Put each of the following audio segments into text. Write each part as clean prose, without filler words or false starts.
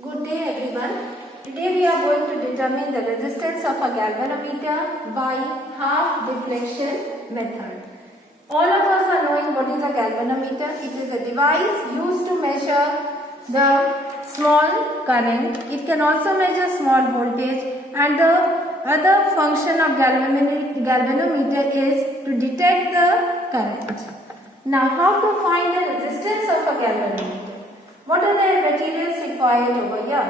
Good day everyone. Today we are going to determine the resistance of a galvanometer by half deflection method. All of us are knowing what is a galvanometer. It is a device used to measure the small current. It can also measure small voltage, and the other function of galvanometer is to detect the current. Now how to find the resistance of a galvanometer? What are the materials required over here?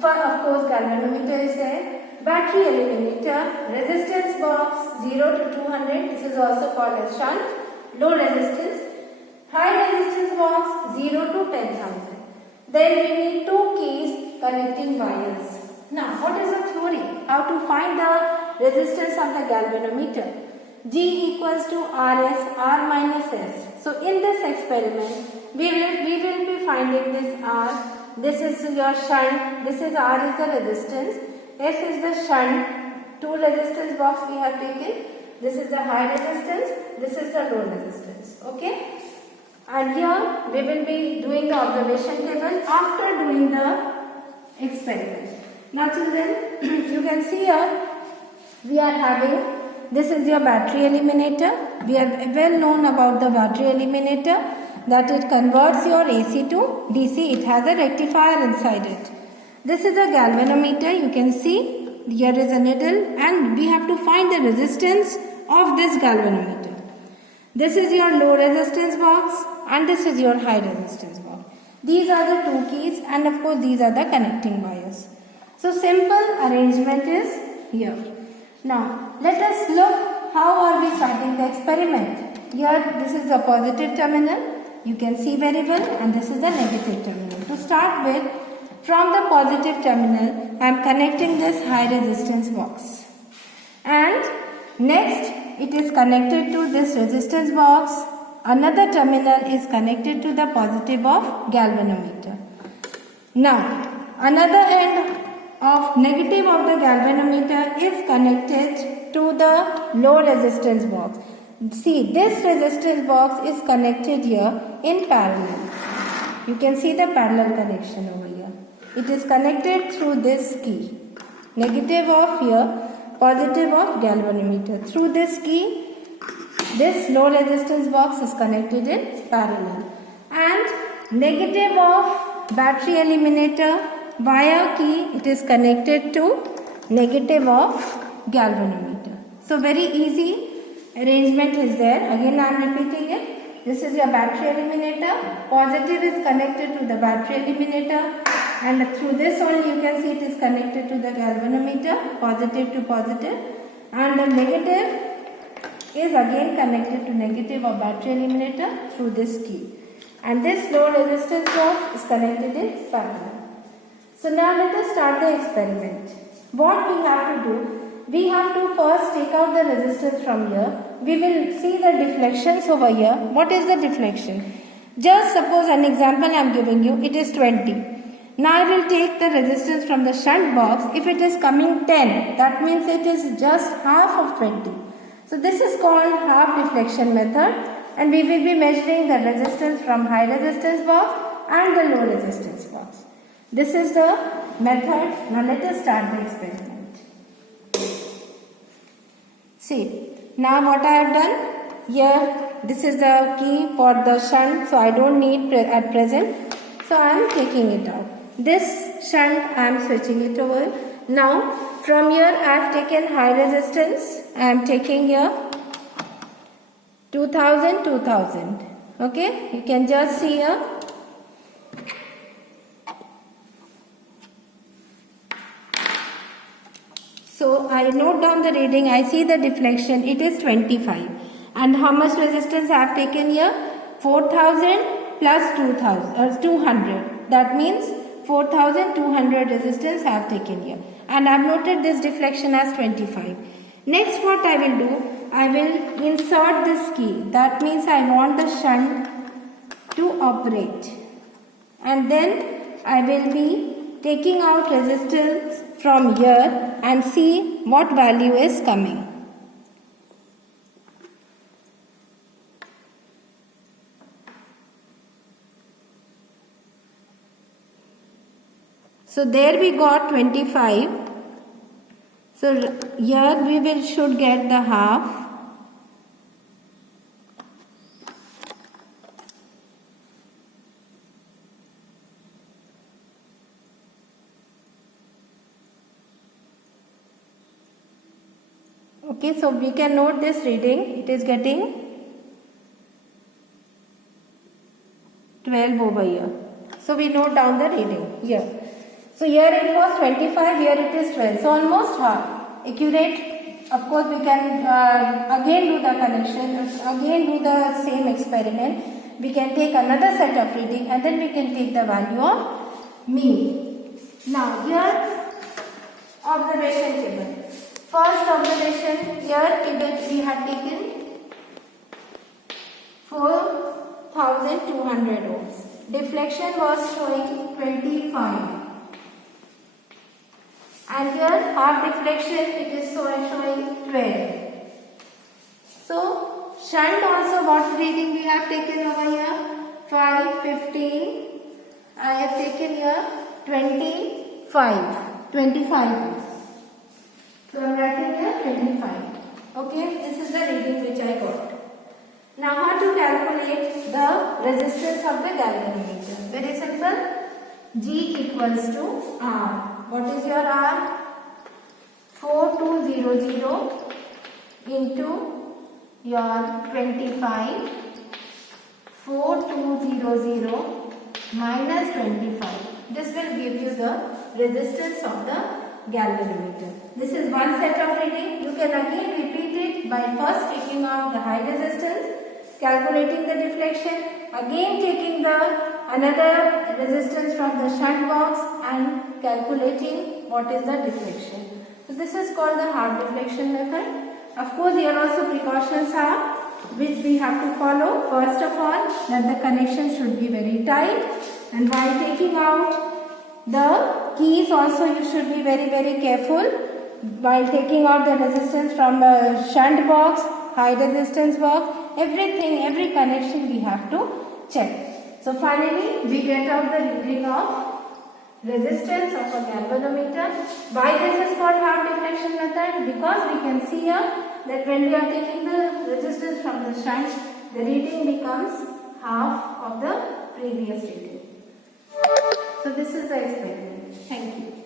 For of course galvanometer is there, battery eliminator, resistance box 0 to 200, this is also called as shunt, low resistance, high resistance box 0 to 10,000. Then we need two keys connecting wires. Now what is the theory? How to find the resistance of the galvanometer? G equals to Rs, R minus S. So in this experiment, we will be finding this R. This is your shunt. This is R is the resistance. S is the shunt. Two resistance box we have taken. This is the high resistance. This is the low resistance. Okay. And here we will be doing the observation table after doing the experiment. Now children, you can see here we are having. This is your battery eliminator. We are well known about the battery eliminator, that it converts your AC to DC. It has a rectifier inside it. This is a galvanometer. You can see here is a needle and we have to find the resistance of this galvanometer. This is your low resistance box and this is your high resistance box. These are the two keys and of course these are the connecting wires. So simple arrangement is here. Now let us look how are we starting the experiment. Here this is the positive terminal. You can see very well, and this is the negative terminal. To start with, from the positive terminal, I am connecting this high resistance box. And next, it is connected to this resistance box. Another terminal is connected to the positive of galvanometer. Now, another end of negative of the galvanometer is connected to the low resistance box. See, this resistance box is connected here in parallel. You can see the parallel connection over here. It is connected through this key. Negative of here, positive of galvanometer. Through this key, this low resistance box is connected in parallel. And negative of battery eliminator via key, it is connected to negative of galvanometer. So very easy arrangement is there. Again I am repeating it. This is your battery eliminator. Positive is connected to the battery eliminator and through this only you can see it is connected to the galvanometer, positive to positive, and the negative is again connected to negative of battery eliminator through this key. And this low resistance box is connected in parallel. So now let us start the experiment. What we have to do? We have to first take out the resistance from here. We will see the deflections over here. What is the deflection? Just suppose an example I am giving you. It is 20. Now I will take the resistance from the shunt box. If it is coming 10, that means it is just half of 20. So this is called half deflection method. And we will be measuring the resistance from high resistance box and the low resistance box. This is the method. Now let us start the experiment. See, now what I have done, here this is the key for the shunt, so I don't need at present, so I am taking it out. This shunt I am switching it over. Now from here I have taken high resistance, I am taking here 2000. Okay, you can just see here. So I note down the reading, I see the deflection, it is 25. And how much resistance I have taken here? 4000 plus 200. That means 4200 resistance I have taken here. And I have noted this deflection as 25. Next what I will do, I will insert this key. That means I want the shunt to operate. And then I will be taking out resistance from here and see what value is coming. So there we got 25. So here we should get the half. Okay, so we can note this reading. It is getting 12 over here. So we note down the reading here. So here it was 25, here it is 12. So almost half. Accurate. Of course we can again do the connection, again do the same experiment. We can take another set of reading and then we can take the value of mean. Now here observation table. First observation, here we have taken 4200 ohms. Deflection was showing 25. And here half deflection it is showing 12. So shunt also what reading we have taken over here? 5, 15. I have taken here 25. 25. So I am writing here 25. Okay, this is the reading which I got. Now how to calculate the resistance of the galvanometer? Very simple. G equals to R. What is your R? 4200 into your 25. 4200 minus 25. This will give you the resistance of the galvanometer. This is one set of reading. You can again repeat it by first taking out the high resistance, calculating the deflection, again taking the another resistance from the shunt box and calculating what is the deflection. So this is called the half deflection method. Of course here also precautions are which we have to follow. First of all, that the connection should be very tight, and while taking out the keys also you should be very careful. While taking out the resistance from the shunt box, high resistance box, everything, every connection we have to check. So finally we get out the reading of resistance of a galvanometer. Why this is called half deflection method? Because we can see here that when we are taking the resistance from the shunt, the reading becomes half of the previous reading. So this is the experiment. Thank you.